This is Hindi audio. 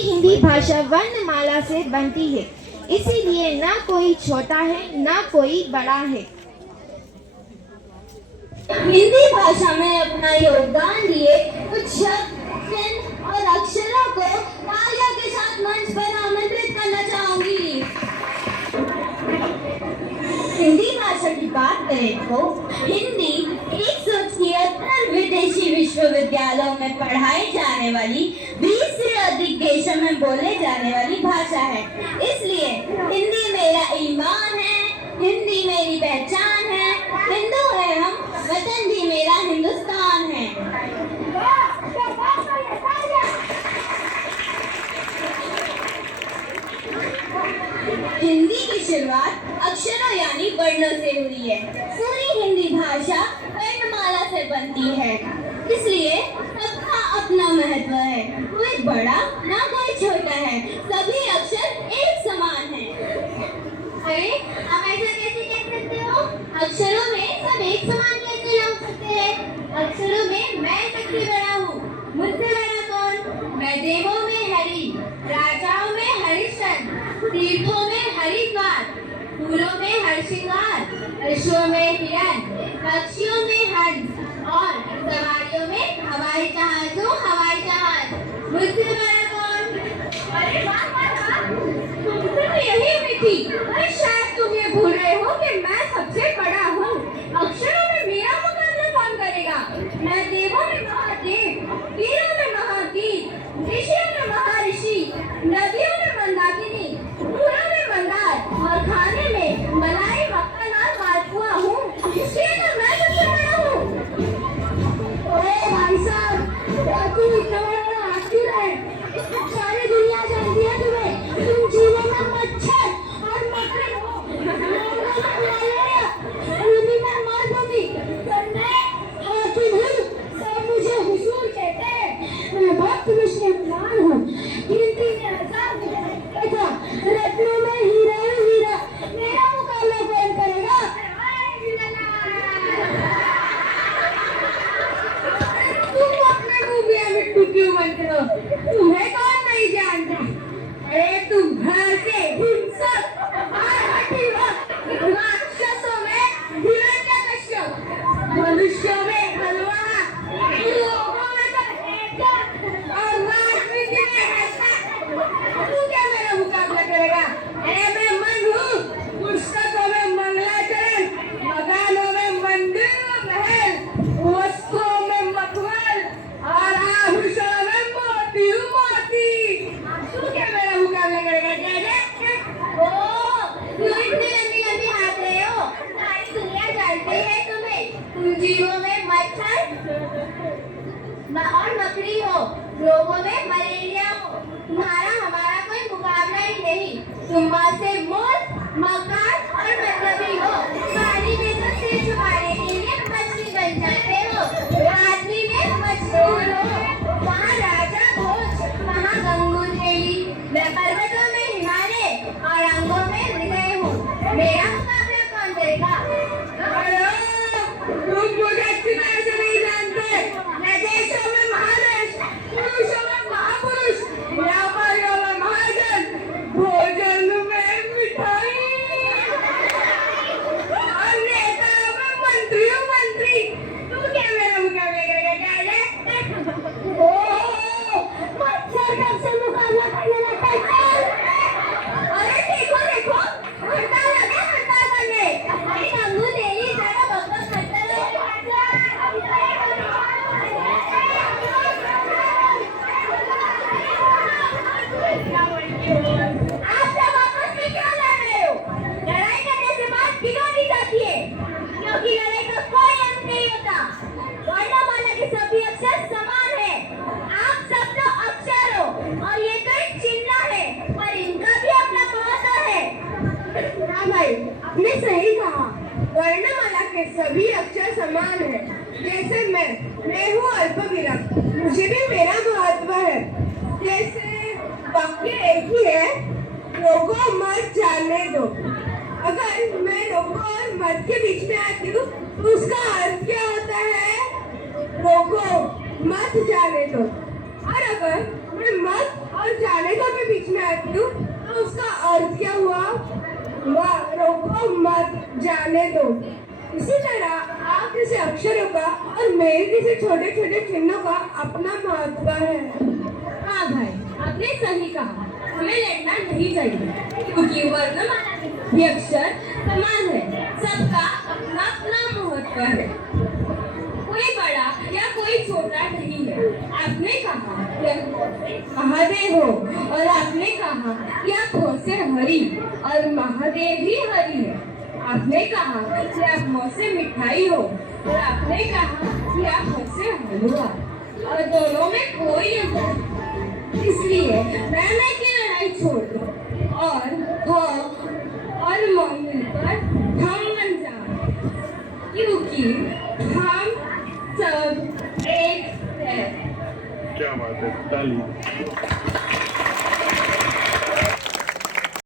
हिंदी भाषा वर्णमाला से बनती है, इसीलिए ना कोई छोटा है ना कोई बड़ा है। हिंदी भाषा में अपना योगदान दिए कुछ शब्द, चिन्ह और अक्षरों को तालियों के साथ मंच पर आमंत्रित करना चाहूंगी। हिंदी भाषा की बात करें तो हिंदी 176 विदेशी विश्वविद्यालयों में पढ़ाई जाने वाली 20 से अधिक देशों में बोले जाने वाली भाषा है। इसलिए हिंदी मेरा ईमान है, हिंदी मेरी पहचान है, हिंदू है हम, वतन भी मेरा हिंदुस्तान है। हिंदी की शुरुआत अक्षरों यानी वर्णों से हुई है। पूरी हिंदी भाषा वर्णमाला से बनती है, इसलिए सबका अपना महत्व है। कोई बड़ा ना कोई छोटा है, सभी अक्षर एक समान है। अरे आप ऐसा कैसे कह सकते हो? अक्षरों में सब एक समान कैसे हो सकते हैं? अक्षरों में मैं सबसे बड़ा हूँ, मुझसे बड़ा कौन? मैं देवों में हरि, राजाओं में हरिश्चंद्र, तीर्थों में हरिद्वार, फूलों में हरश्रृंगार, पशुओं में हिरण, पक्षियों में हंस और सवारियों में हवाई जहाज। मुझसे बड़ा कौन? अरे वाह वाह वाह, तुमसे तो यही उम्मीद थी। अरे शायद तुम ये भूल रहे हो कि मैं सबसे बड़ा हूँ। अक्षरों में मेरा मुकाबला कौन करेगा? मैं देवों में महादेव, वीरों में महावीर, ऋषियों में महर्षि, नदियों में मंदाकिनी, फूलों में मंदार और खाने में मलाई मक्खन और मालपुआ हूँ। इसलिए तो मैं सबसे बड़ा हूँ। ओए भाई साहब, तू इतना बड़ा आखिर है, सारी दुनिया जानती है तुम्हें। तुम जीवन में मच्छर और मकड़ी हो। मैं मार दूंगी। मैं हाकिम हूँ, सब मुझे हुजूर कहते हैं। मैं भक्त मुसलमान हूँ। गिनती में हजार देखा, रत्नों में हीरा ही हीरा। मेरा मुकाबला कौन करेगा? तुम अपने मुंह में मिट्टी क्यों बनते हो? तुम्हें कौन नहीं जानता? अरे तुम घर से हिंसक और हठीवक, राक्षसों में हिरण्यकश्यप, मनुष्यों में हलवा, लोगों में तो हेटर और राजनीति में हैकर। तू क्या मेरा मुकाबला करेगा? अरे मैं मन हूँ, पुस्तकों में मंगलाचरण, मकानों में मंदिर महल, वस्तुओं में मखमल और आभूषणों में मोती मोती। तू क्या मेरा मुकाबला करेगा? तू इतनी लंबी लंबी हाथ रहे हो, सारी दुनिया जानती है तुम्हें। तुम जीवों में मच्छर और मकड़ी हो, लोगों में मलेरिया हो। तुम्हारा हमारा कोई मुकाबला ही नहीं। तुम माँ से मोर, मकान और मतलबी हो। पानी में तो सिर छुपाने के लिए मछली बन जाते हो। आदमी में मछली हो। वहाँ राजा भोज, वहाँ गंगोत्री, मैं पर्वतों में हिमालय और अंगों में हृदय हूँ। मेरा मुकाबला कौन करेगा? तुम मुझे अच्छी तरह से नहीं जानते। मैं देशों में महादेश, पुरुषों में महापुरुष, व्यापारियों में महाजन, भोजन में मिठाई और नेताओं में मंत्री। तू क्या मेरा मुकाबला करेगा? मच्छर कब से मुकाबला करने लगता है? अरे देखो हड़ताल करने। अरे गंगू तेरी जरा बकवास करता रहे। आप सब आपस में क्यों लड़ रहे हो? लड़ाई करने से बात बिगड़ जाती है, क्योंकि लड़ाई का कोई अंत नहीं होता। वर्णमाला के सभी अक्षर समान है। आप सब तो अक्षर हो और ये तो एक चिन्ह है, पर इनका भी अपना महत्व है। हाँ भाई, आपने सही कहा। वर्णमाला के सभी अक्षर समान है। जैसे मैं हूँ अल्पविराम, मुझे भी मेरा महत्व है। जैसे वाक्य एक ही है, लोगों मत जाने दो। अगर मैं लोगों और मत के बीच में आती हूँ तो उसका अर्थ क्या होता है? लोगों मत जाने दो। और अगर मैं मत और जाने मत जाने दो। इसी तरह आप जैसे अक्षरों का और मेरे जैसे छोटे छोटे चिन्हों का अपना महत्व है। हाँ भाई, आपने सही कहा, हमें लड़ना नहीं चाहिए क्योंकि वर्णमाला भी अक्षर समान है, सबका अपना अपना महत्व है, कोई बड़ा या कोई छोटा नहीं है। आपने कहा कि आप महादेव हो और आपने कहा कि आप हो से हरि और महादेव ही हरि है। आपने कहा कि आप मुँह से मिठाई हो और आपने कहा कि आप मुँह से हलवा, और दोनों में कोई अंतर नहीं। इसलिए मैं की लड़ाई छोड़ दो और हो और मौन मिलकर हम बन जाओ, क्योंकि हम सब एक है। क्या बात है, ताली।